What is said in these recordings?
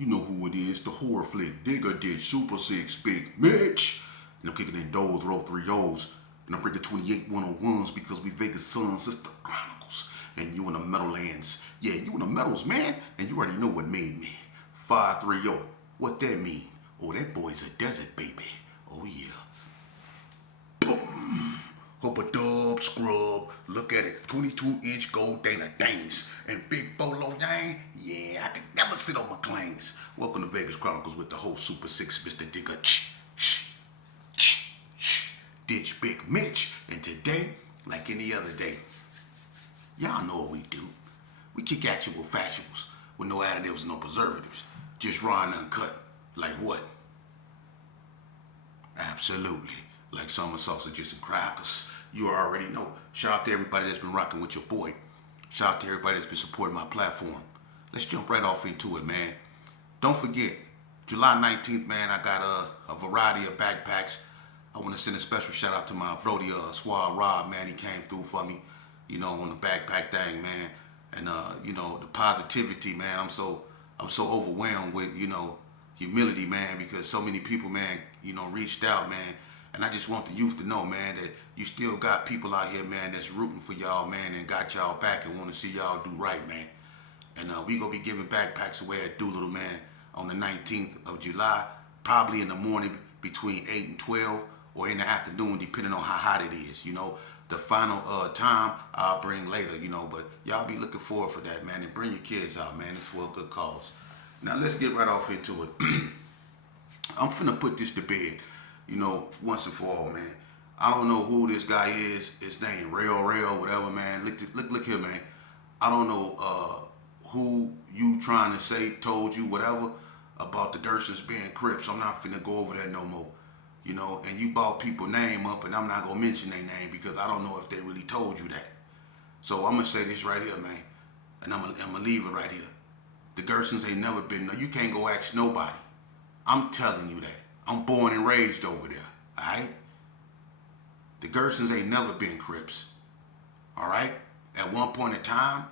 You know who it is, the horror flick digger did Super 6 Big Mitch. And I'm kicking in doors, roll 3 O's. And I'm bringing 28 101s because we Vegas sons, it's the Chronicles. And you in the Meadowlands. Yeah, you in the Meadows, man. And you already know what made me. 530. What that mean? Oh, that boy's a desert baby. Oh, yeah. Hope a dub scrub. Look at it. 22-inch gold Dana Danes. And Big Bolo Yang. Yeah, I could never sit on my claims. Welcome to Vegas Chronicles with the whole Super 6, Mr. Digger. Ditch Big Mitch. And today, like any other day, y'all know what we do. We kick actual factuals with no additives, no preservatives. Just raw and uncut. Like what? Absolutely. Like summer sausages and crackers. You already know. Shout out to everybody that's been rocking with your boy. Shout out to everybody that's been supporting my platform. Let's jump right off into it, man. Don't forget, July 19th, man, I got a variety of backpacks. I want to send a special shout out to my brody, Swab Rob, man. He came through for me, on the backpack thing, man. And, the positivity, man. I'm so overwhelmed with, humility, man, because so many people, man, reached out, man. And I just want the youth to know, man, that you still got people out here, man, that's rooting for y'all, man, and got y'all back and want to see y'all do right, man. And we going to be giving backpacks away at Doolittle, man, on the 19th of July, probably in the morning between 8 and 12, or in the afternoon, depending on how hot it is, The final time I'll bring later, but y'all be looking forward for that, man, and bring your kids out, man. It's for a good cause. Now, let's get right off into it. I'm finna put this to bed, once and for all, man. I don't know who this guy is. His name, Rail, whatever, man. Look here, man. I don't know who you trying to say told you whatever about the Dersons being Crips. I'm not finna go over that no more. And you brought people name up, and I'm not gonna mention their name because I don't know if they really told you that. So I'm gonna say this right here, man, and I'm gonna leave it right here. The Gersons ain't never been. No, you can't go ask nobody. I'm telling you that. I'm born and raised over there. All right. The Gersons ain't never been Crips. All right. At one point in time,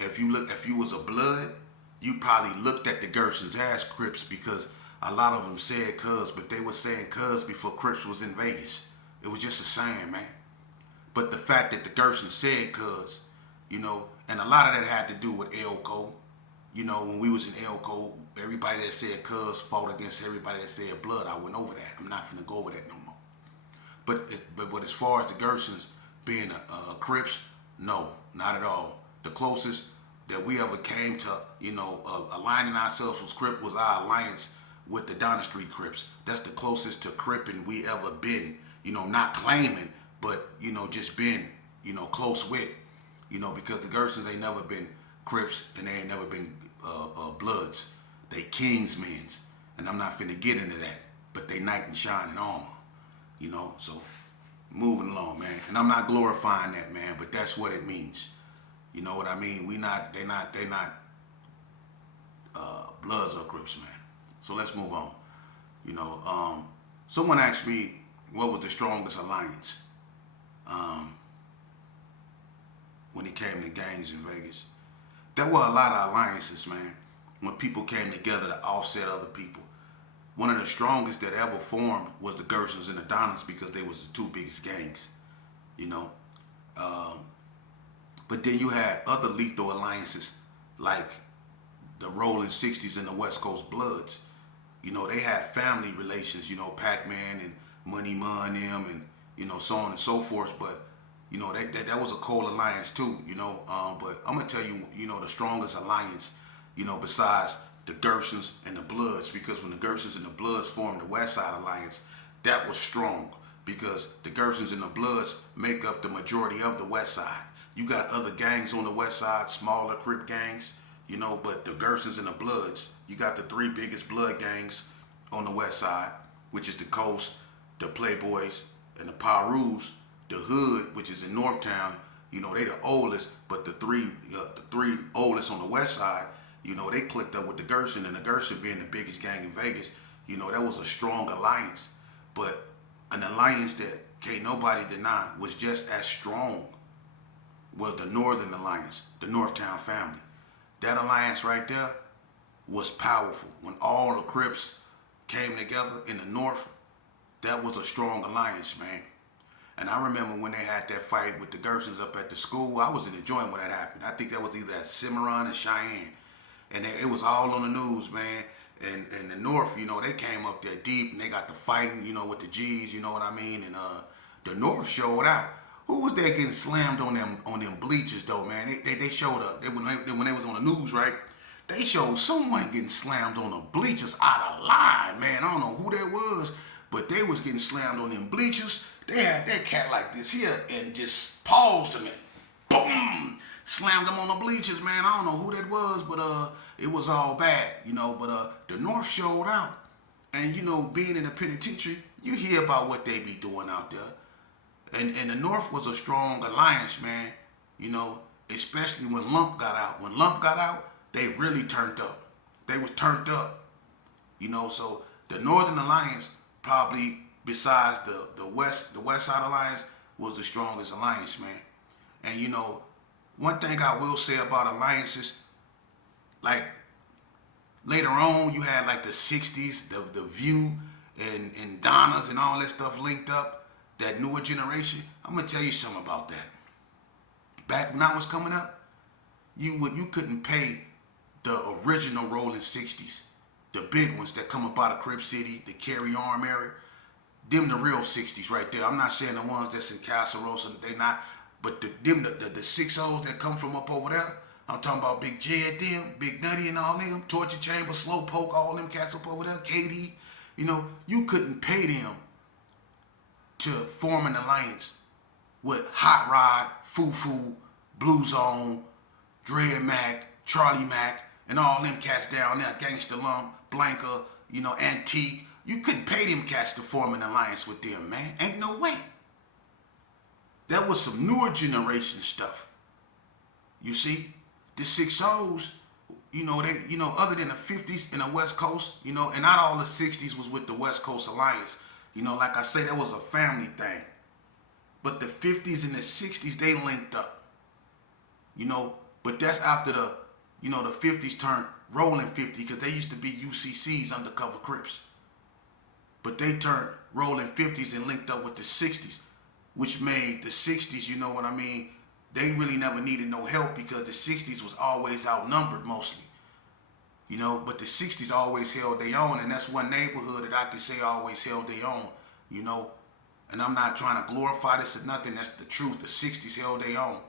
if you was a blood, you probably looked at the Gersons as Crips because a lot of them said cuz, but they were saying cuz before Crips was in Vegas. It was just a saying, man. But the fact that the Gersons said cuz, and a lot of that had to do with Elko. When we was in Elko, everybody that said cuz fought against everybody that said blood. I went over that. I'm not finna go over that no more. But as far as the Gersons being a Crips, no, not at all. The closest that we ever came to, aligning ourselves with Crip was our alliance with the Donner Street Crips. That's the closest to Crippin' we ever been. Not claiming, but just been, close with, because the Gersons ain't never been Crips and they ain't never been Bloods. They Kingsmen's, and I'm not finna get into that. But they knight and shine in armor, So moving along, man. And I'm not glorifying that, man, but that's what it means. You know what I mean? They not Bloods or Crips, man. So let's move on. Someone asked me what was the strongest alliance when it came to gangs in Vegas. There were a lot of alliances, man, when people came together to offset other people. One of the strongest that ever formed was the Gersons and the Donners because they was the two biggest gangs, But then you had other lethal alliances like the Rolling 60s and the West Coast Bloods. They had family relations, Pac-Man and Money Ma and them and, so on and so forth. But, that was a cold alliance too, But I'm going to tell you, the strongest alliance, besides the Gersons and the Bloods, because when the Gersons and the Bloods formed the West Side Alliance, that was strong because the Gersons and the Bloods make up the majority of the West Side. You got other gangs on the West Side, smaller Crip gangs, but the Gersons and the Bloods, you got the three biggest blood gangs on the West Side, which is the Coast, the Playboys, and the Pirus. The Hood, which is in Northtown, they the oldest, but the three oldest on the West Side, they clicked up with the Gerson, and the Gerson being the biggest gang in Vegas, that was a strong alliance. But an alliance that can't nobody deny was just as strong was the Northern Alliance, the Northtown family. That alliance right there was powerful. When all the Crips came together in the North, that was a strong alliance, man. And I remember when they had that fight with the Gersons up at the school, I was in the joint when that happened. I think that was either at Cimarron or Cheyenne. And it was all on the news, man. And the North, you know, they came up there deep and they got the fighting, you know, with the G's, you know what I mean? And the North showed out. Who was there getting slammed on them bleachers though, man? They showed up. When they was on the news, right? They showed someone getting slammed on the bleachers out of line, man. I don't know who that was, but they was getting slammed on them bleachers. They had that cat like this here and just paused him and boom, slammed him on the bleachers, man. I don't know who that was, but it was all bad, you know. But the North showed out, and you know, being in the penitentiary, you hear about what they be doing out there, and the North was a strong alliance, man. You know, especially when Lump got out. When Lump got out, they really turned up. They was turned up, you know. So the Northern Alliance probably, besides the West Side Alliance, was the strongest alliance, man. And you know, one thing I will say about alliances, like later on you had like the 60s, the View and Donnas and all that stuff linked up, that newer generation. I'm gonna tell you something about that. Back when I was coming up, you couldn't pay the original Rolling 60s, the big ones that come up out of Crib City, the Cary Arm area. Them the real 60s right there. I'm not saying the ones that's in Casa Rosa, they not, but the 6-0s that come from up over there. I'm talking about Big Jed, them, Big Nutty and all them, Torture Chamber, Slowpoke, all them cats up over there, KD. You know, you couldn't pay them to form an alliance with Hot Rod, Foo, Blue Zone, Dre Mac, Charlie Mac, and all them cats down there, Gangsta Lump, Blanca, you know, Antique. You couldn't pay them cats to form an alliance with them, man. Ain't no way. That was some newer generation stuff. You see, the 6-0s, you know, they, you know, other than the 50s and the West Coast, you know, and not all the 60s was with the West Coast Alliance. You know, like I say, that was a family thing. But the 50s and the 60s, they linked up. You know, but that's after the, you know, the 50s turned rolling 50, because they used to be UCCs, Undercover Crips. But they turned rolling 50s and linked up with the 60s, which made the 60s, you know what I mean, they really never needed no help because the 60s was always outnumbered mostly. You know, but the 60s always held their own, and that's one neighborhood that I can say always held their own, you know. And I'm not trying to glorify this or nothing, that's the truth. The 60s held their own.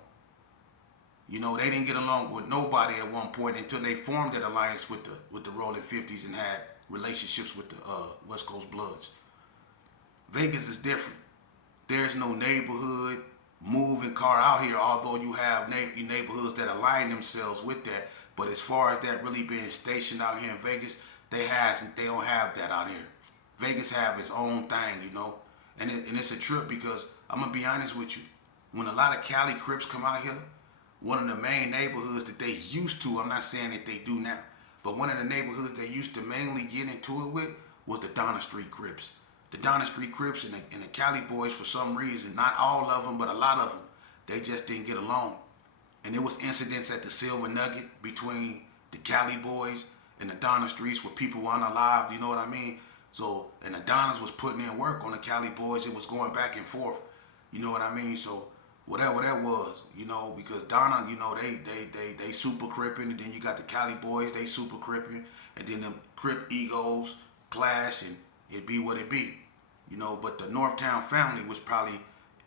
You know, they didn't get along with nobody at one point until they formed that alliance with the rolling 50s and had relationships with the West Coast Bloods. Vegas is different. There's no neighborhood moving car out here, although you have neighborhoods that align themselves with that. But as far as that really being stationed out here in Vegas, they don't have that out here. Vegas have its own thing, you know. And it's a trip because I'm going to be honest with you. When a lot of Cali Crips come out here, one of the main neighborhoods that they used to, I'm not saying that they do now, but one of the neighborhoods they used to mainly get into it with was the Donna Street Crips. The Donna Street Crips and the Cali boys, for some reason, not all of them, but a lot of them, they just didn't get along. And there was incidents at the Silver Nugget between the Cali boys and the Donna Streets where people were unalived, you know what I mean? So, and the Donnas was putting in work on the Cali boys. It was going back and forth, you know what I mean? So, whatever that was, you know, because Donna, you know, they super crippin', and then you got the Cali boys, they super crippin', and then them Crip egos clash, and it be what it be, you know. But the Northtown family was probably,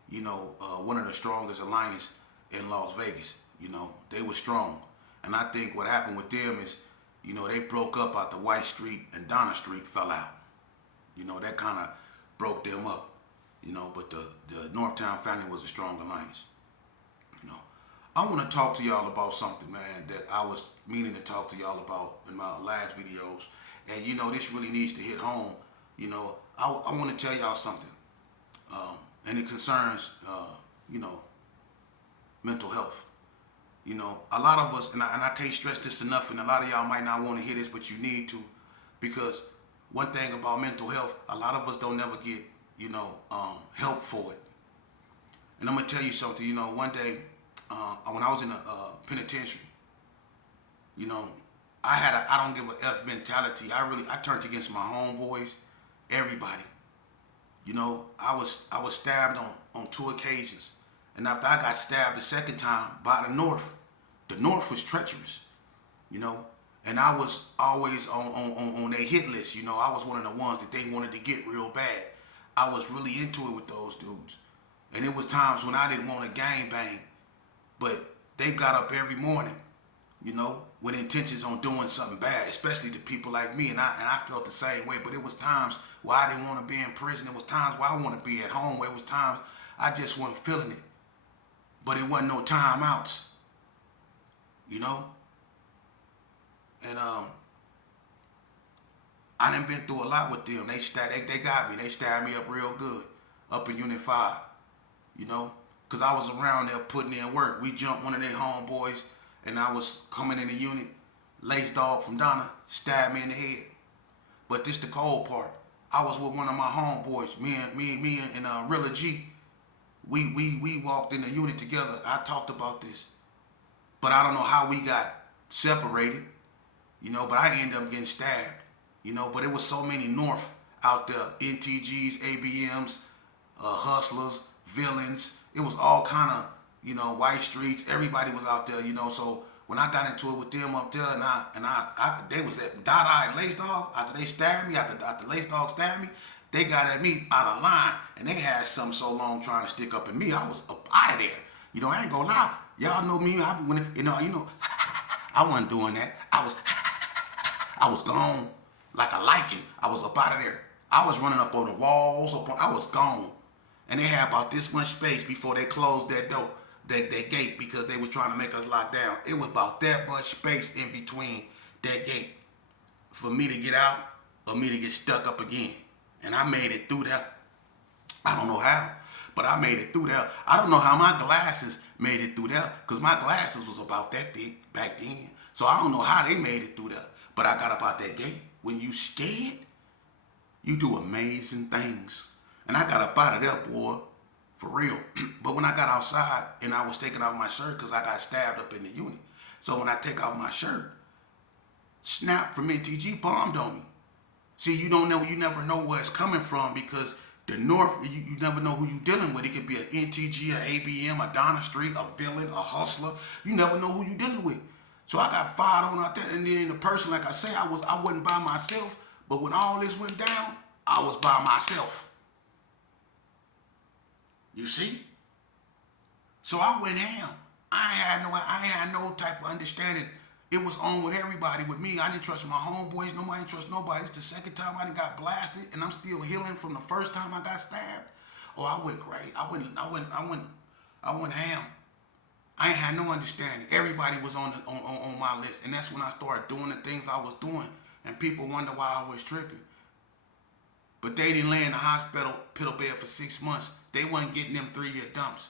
you know, one of the strongest alliance in Las Vegas. You know, they were strong, and I think what happened with them is, you know, they broke up out the White Street, and Donna Street fell out. You know, that kind of broke them up. You know, but the Northtown family was a strong alliance. You know, I want to talk to y'all about something, man, that I was meaning to talk to y'all about in my last videos. And, you know, this really needs to hit home. You know, I want to tell y'all something. And it concerns, you know, mental health. You know, a lot of us, and I can't stress this enough, and a lot of y'all might not want to hear this, but you need to. Because one thing about mental health, a lot of us don't never get, you know, help for it. And I'm going to tell you something. You know, one day, when I was in a penitentiary, you know, I don't give a F mentality. I turned against my homeboys, everybody. You know, I was stabbed on 2 occasions. And after I got stabbed the second time by the North was treacherous, you know. And I was always on their hit list, you know. I was one of the ones that they wanted to get real bad. I was really into it with those dudes. And it was times when I didn't want to gang bang, but they got up every morning, you know, with intentions on doing something bad, especially to people like me. And I felt the same way. But it was times where I didn't want to be in prison. It was times where I want to be at home. Where it was times I just wasn't feeling it. But it wasn't no timeouts, you know. And I done been through a lot with them. They got me. They stabbed me up real good, up in Unit 5, you know, because I was around there putting in work. We jumped one of their homeboys, and I was coming in the unit. Lace Dog from Donna stabbed me in the head. But this the cold part. I was with one of my homeboys, me and Rilla G. We walked in the unit together. I talked about this. But I don't know how we got separated, you know, but I ended up getting stabbed, you know. But it was so many North out there, NTGs, ABMs, hustlers, villains. It was all kind of, you know, white streets. Everybody was out there, you know. So when I got into it with them up there, they was at Dada and Lace Dog, after they stabbed me, after Lace Dog stabbed me, they got at me out of line, and they had something so long trying to stick up in me, I was up out of there. You know, I ain't gonna lie. Y'all know me. I be when you know, I wasn't doing that. I was gone like a lichen. I was up out of there. I was running up on the walls. I was gone, and they had about this much space before they closed that door, that gate, because they was trying to make us lock down. It was about that much space in between that gate for me to get out or me to get stuck up again. And I made it through there. I don't know how, but I made it through there. I don't know how my glasses made it through there, because my glasses was about that thick back then. So I don't know how they made it through there. But I got up out that gate. When you scared, you do amazing things. And I got up out of there, boy, for real. But when I got outside and I was taking off my shirt because I got stabbed up in the unit. So when I take off my shirt, Snap from NTG bombed on me. See, you never know where it's coming from, because the North, you never know who you're dealing with. It could be an NTG, an ABM, a Donna Street, a villain, a hustler. You never know who you're dealing with. So I got fired on out there, and then the person, like I say, I wasn't by myself, but when all this went down, I was by myself. You see? So I went ham. I ain't had no type of understanding. It was on with everybody. With me, I didn't trust my homeboys. Nobody didn't trust nobody. It's the second time I done got blasted, and I'm still healing from the first time I got stabbed. Oh, I went crazy. I went ham. I ain't had no understanding. Everybody was on my list, and that's when I started doing the things I was doing, and people wonder why I was tripping. But they didn't lay in the hospital bed for 6 months. They wasn't getting them 3-year dumps.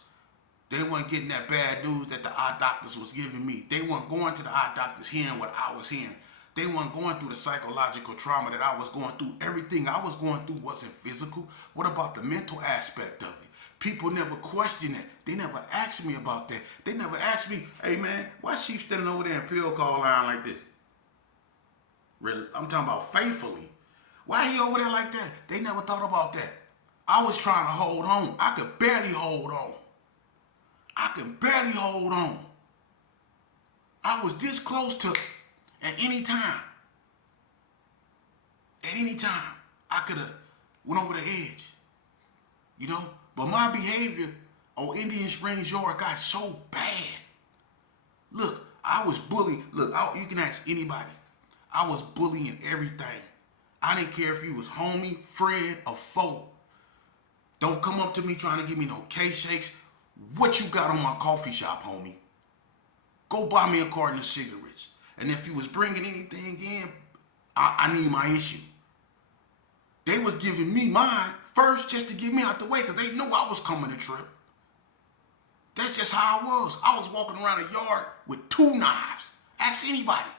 They weren't getting that bad news that the eye doctors was giving me. They weren't going to the eye doctors hearing what I was hearing. They weren't going through the psychological trauma that I was going through. Everything I was going through wasn't physical. What about the mental aspect of it? People never questioned it. They never asked me about that. They never asked me, hey man, why Sheep standing over there in pill call line like this? Really? I'm talking about faithfully. Why he over there like that? They never thought about that. I was trying to hold on. I could barely hold on. I was this close to, at any time, I could have went over the edge, you know? But my behavior on Indian Springs Yard got so bad. Look, I was bullied. Look, you can ask anybody. I was bullying everything. I didn't care if you was homie, friend, or foe. Don't come up to me trying to give me no K-shakes. What you got on my coffee shop, homie? Go buy me a carton of cigarettes. And if you was bringing anything in, I need my issue. They was giving me mine first just to get me out the way, because they knew I was coming to trip. That's just how I was. I was walking around a yard with 2 knives. Ask anybody.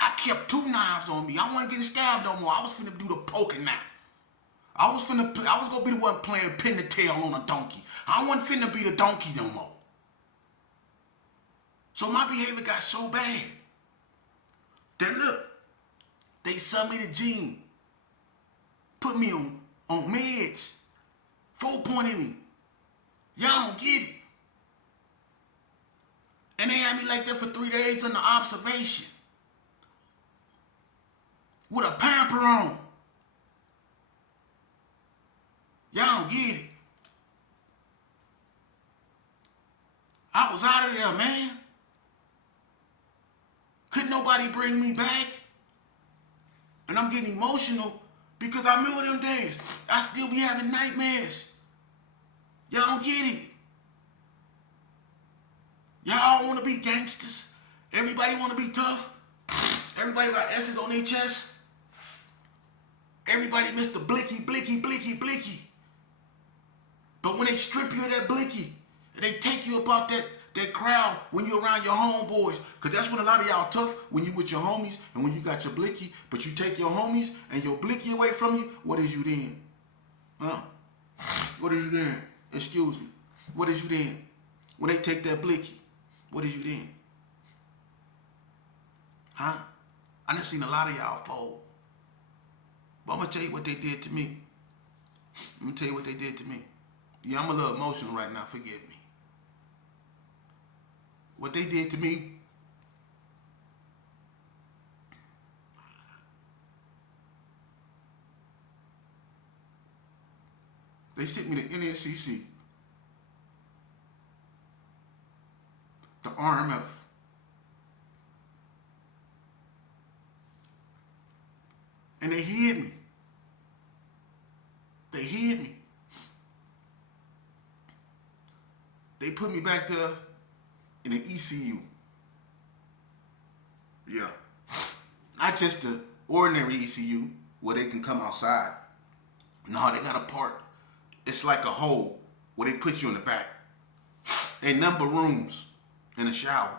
I kept 2 knives on me. I wasn't getting stabbed no more. I was finna do the poking now. I was gonna be the one playing pin the tail on a donkey. I wasn't finna be the donkey no more. So my behavior got so bad. Then look, they sent me to gym, put me on meds, 4-pointed me. Y'all don't get it. And they had me like that for 3 days under observation with a pamper on. Y'all don't get it. I was out of there, man. Couldn't nobody bring me back. And I'm getting emotional because I remember them days. I still be having nightmares. Y'all don't get it. Y'all all want to be gangsters. Everybody want to be tough. Everybody got S's on their chest. Everybody Mr. Blicky, Blicky, Blicky, Blicky. But when they strip you of that blicky, and they take you about that crowd when you're around your homeboys, because that's when a lot of y'all tough, when you with your homies and when you got your blicky, but you take your homies and your blicky away from you, what is you then? Huh? What are you then? Excuse me. What is you then? When they take that blicky, what is you then? Huh? I done seen a lot of y'all fold. But I'm going to tell you what they did to me. I'm going to tell you what they did to me. Yeah, I'm a little emotional right now. Forgive me. What they did to me, they sent me to NSCC, the RMF. And they hid me. They hid me. They put me back there in an ECU. Yeah. Not just the ordinary ECU where they can come outside. No, they got a part. It's like a hole where they put you in the back. They number rooms in a shower.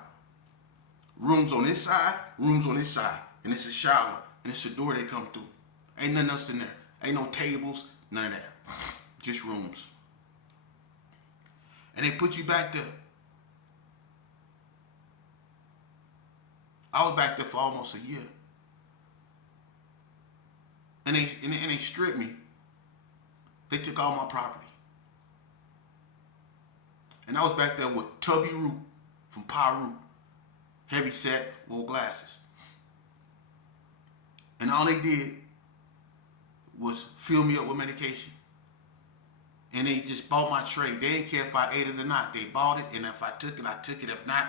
Rooms on this side, rooms on this side. And it's a shower. And it's a door they come through. Ain't nothing else in there. Ain't no tables, none of that. Just rooms. And they put you back there. I was back there for almost a year. And they stripped me. They took all my property. And I was back there with Tubby Root from Pyru. Heavy set, wore glasses. And all they did was fill me up with medication. And they just bought my tray. They didn't care if I ate it or not. They bought it, and if I took it, I took it. If not,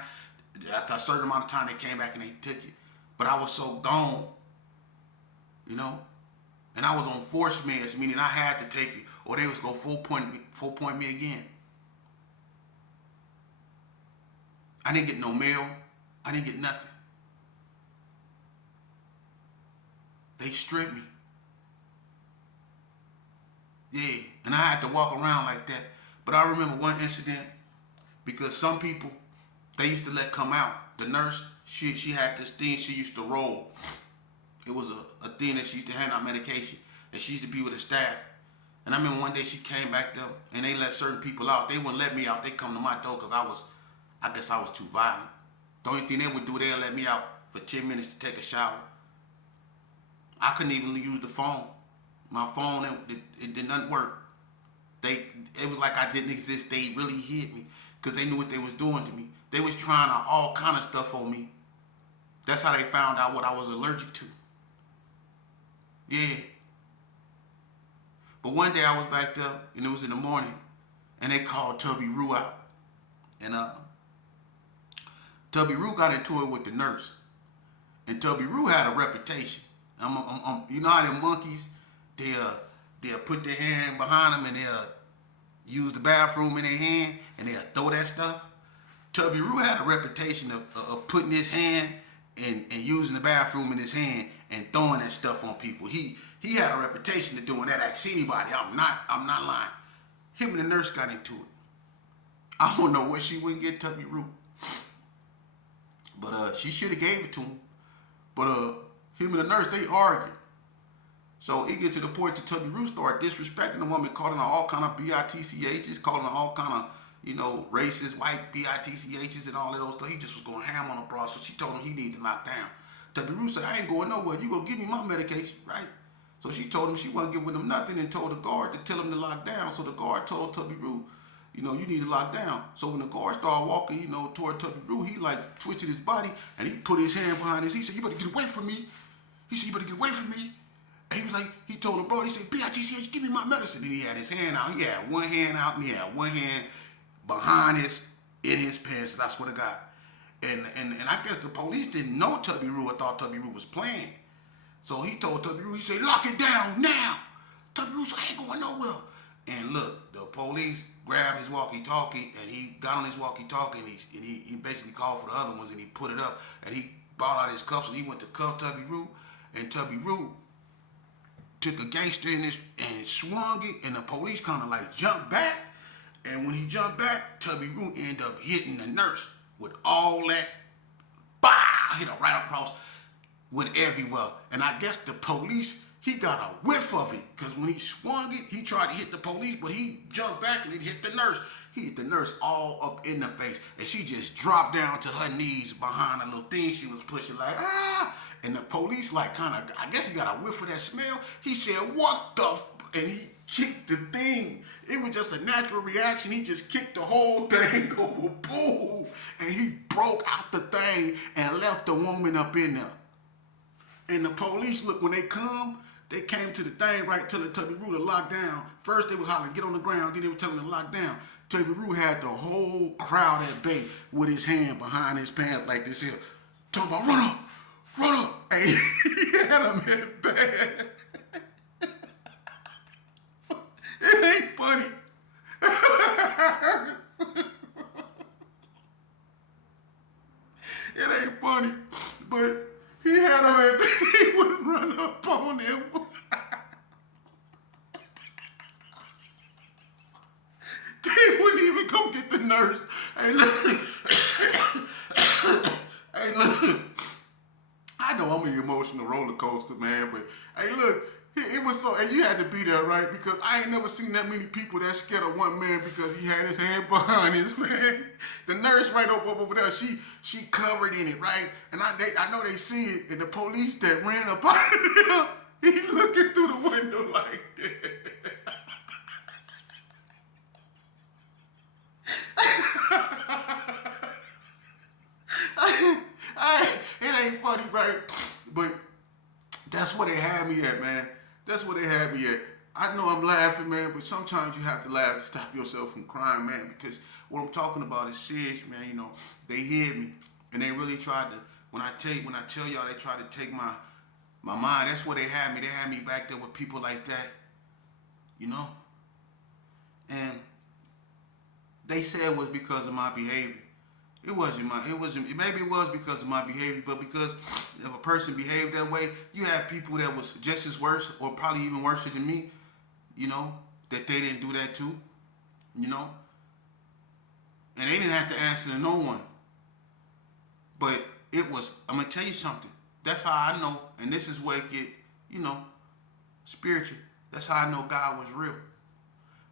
after a certain amount of time, they came back and they took it. But I was so gone, you know? And I was on force meds, meaning I had to take it, or they was going to 4-point me again. I didn't get no mail. I didn't get nothing. They stripped me. Yeah, and I had to walk around like that. But I remember one incident because some people, they used to let come out. The nurse, she had this thing she used to roll. It was a thing that she used to hand out medication. And she used to be with the staff. And I remember one day she came back there and they let certain people out. They wouldn't let me out. They come to my door because I guess I was too violent. The only thing they would do, they'd let me out for 10 minutes to take a shower. I couldn't even use the phone. My phone, it did not work. It was like I didn't exist. They really hid me because they knew what they was doing to me. They was trying out all kind of stuff on me. That's how they found out what I was allergic to. Yeah. But one day I was back there, and it was in the morning, and they called Tubby Roo out. And Tubby Roo got into it with the nurse. And Tubby Roo had a reputation. You know how them monkeys, they'll put their hand behind them and they'll use the bathroom in their hand and they'll throw that stuff. Tubby Roo had a reputation of putting his hand and using the bathroom in his hand and throwing that stuff on people. He had a reputation of doing that. Ask anybody. I'm not lying. Him and the nurse got into it. I don't know what she wouldn't get Tubby Roo. But she should have gave it to him. But him and the nurse, they argued. So it gets to the point that Tubby Roo started disrespecting the woman, calling her all kind of BITCHs, calling her all kind of, racist, white BITCHs and all of those stuff. He just was going ham on the bra, so she told him he needed to knock down. Tubby Rue said, I ain't going nowhere. You gonna give me my medication, right? So she told him she wasn't giving him nothing and told the guard to tell him to lock down. So the guard told Tubby Rue, you need to lock down. So when the guard started walking, toward Tubby Rue, he like twisted his body and he put his hand behind his. He said, you better get away from me. He said, you better get away from me. And he was like, he told the bro, he said, BIGCH, give me my medicine. And he had his hand out. He had one hand out and he had one hand behind in his pants. And I swear to God. And I guess the police didn't know Tubby Rue. I thought Tubby Rue was playing. So he told Tubby Rue, he said, lock it down now. Tubby Rue said, I ain't going nowhere. And look, the police grabbed his walkie-talkie and he got on his walkie-talkie and he basically called for the other ones and he put it up and he brought out his cuffs and he went to cuff Tubby Rue. And Tubby Rue took a gangster in this and swung it and the police kind of like jumped back. And when he jumped back, Tubby Rue ended up hitting the nurse with all that, hit her right across, went everywhere. And I guess the police, he got a whiff of it, because when he swung it, he tried to hit the police, but he jumped back and he hit the nurse. He hit the nurse all up in the face, and she just dropped down to her knees behind a little thing she was pushing, like, ah! And the police, like, kind of, I guess he got a whiff of that smell. He said, what the and he kicked the thing. It was just a natural reaction. He just kicked the whole thing, go boom, and he broke out the thing and left the woman up in there. And the police, look, when they came to the thing, right, telling Tubby Rue to lock down. First they was hollering, get on the ground, then they were telling him to lock down. Tubby Rue had the whole crowd at bay with his hand behind his pants like this here. Talking about, run up. And he had him in bed. It ain't funny. It ain't funny, but he had him at he wouldn't run up on him. They wouldn't even come get the nurse. Hey, look. Hey, look. I know I'm an emotional roller coaster, man, but hey, look. It was so, and you had to be there, right? Because I ain't never seen that many people that scared of one man because he had his hand behind his man. The nurse right up over there, she covered in it, right? And I know they see it, and the police that ran up out of there, he looking through the window like that. It ain't funny, right? But that's where they had me at, man. That's where they had me at. I know I'm laughing, man, but sometimes you have to laugh to stop yourself from crying, man, because what I'm talking about is serious, man. They hid me, and they really tried to, when I tell y'all they tried to take my mind, that's where they had me. They had me back there with people like that, and they said it was because of my behavior. Maybe it was because of my behavior, but because if a person behaved that way, you have people that was just as worse or probably even worse than me, that they didn't do that too, and they didn't have to answer to no one. But I'm going to tell you something. That's how I know, and this is where it get, spiritual. That's how I know God was real.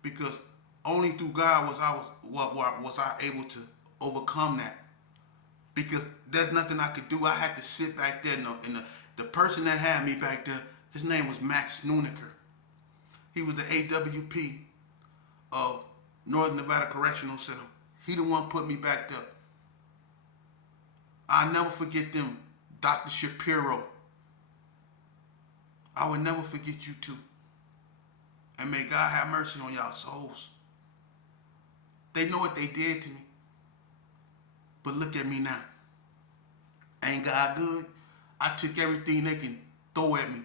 Because only through God was I able to overcome that, because there's nothing I could do. I had to sit back there, and the person that had me back there, his name was Max Nuniker. He was the AWP of Northern Nevada Correctional Center. He the one put me back there. I'll never forget them, Dr. Shapiro. I will never forget you too. And may God have mercy on y'all souls. They know what they did to me. But look at me now. Ain't God good? I took everything they can throw at me.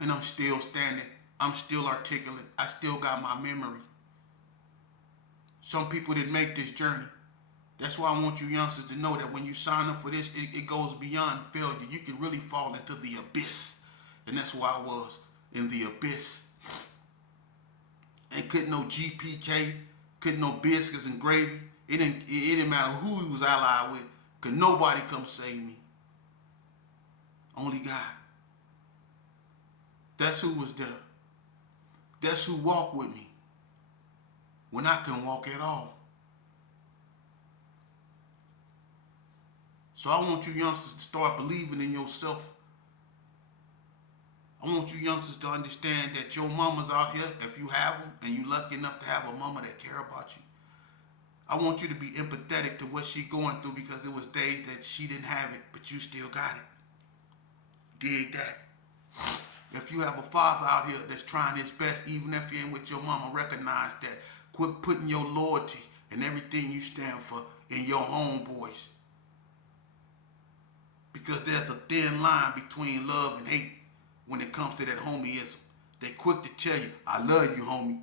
And I'm still standing. I'm still articulate. I still got my memory. Some people didn't make this journey. That's why I want you youngsters to know that when you sign up for this, it goes beyond failure. You can really fall into the abyss. And that's where I was, in the abyss. And couldn't no GPK, couldn't no biscuits and gravy. It didn't matter who he was allied with. Could nobody come save me. Only God. That's who was there. That's who walked with me when I couldn't walk at all. So I want you youngsters to start believing in yourself. I want you youngsters to understand that your mamas out here, if you have them, and you lucky enough to have a mama that care about you, I want you to be empathetic to what she going through, because there was days that she didn't have it, but you still got it. Dig that. If you have a father out here that's trying his best, even if you ain't with your mama, recognize that. Quit putting your loyalty and everything you stand for in your homeboys. Because there's a thin line between love and hate when it comes to that homieism. They quick to tell you, I love you, homie.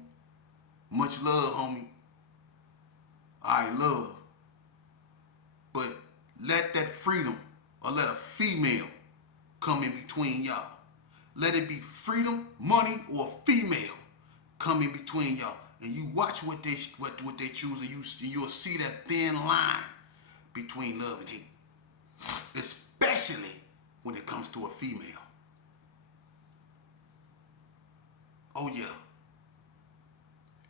Much love, homie. I love. But let that freedom, or let a female come in between y'all. Let it be freedom, money, or a female come in between y'all. And you watch what they choose, and you'll see that thin line between love and hate. Especially when it comes to a female. Oh yeah.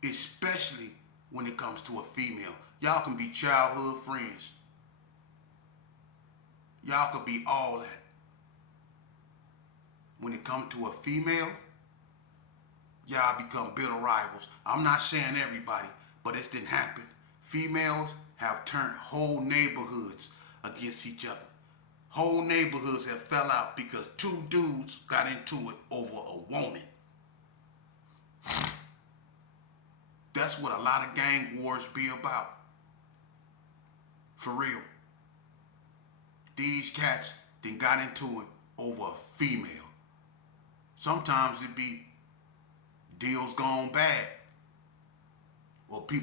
Especially when it comes to a female. Y'all can be childhood friends. Y'all could be all that. When it comes to a female, y'all become bitter rivals. I'm not saying everybody, but it didn't happen. Females have turned whole neighborhoods against each other. Whole neighborhoods have fell out because two dudes got into it over a woman. That's what a lot of gang wars be about. For real. These cats then got into it over a female. Sometimes it be deals gone bad. Or people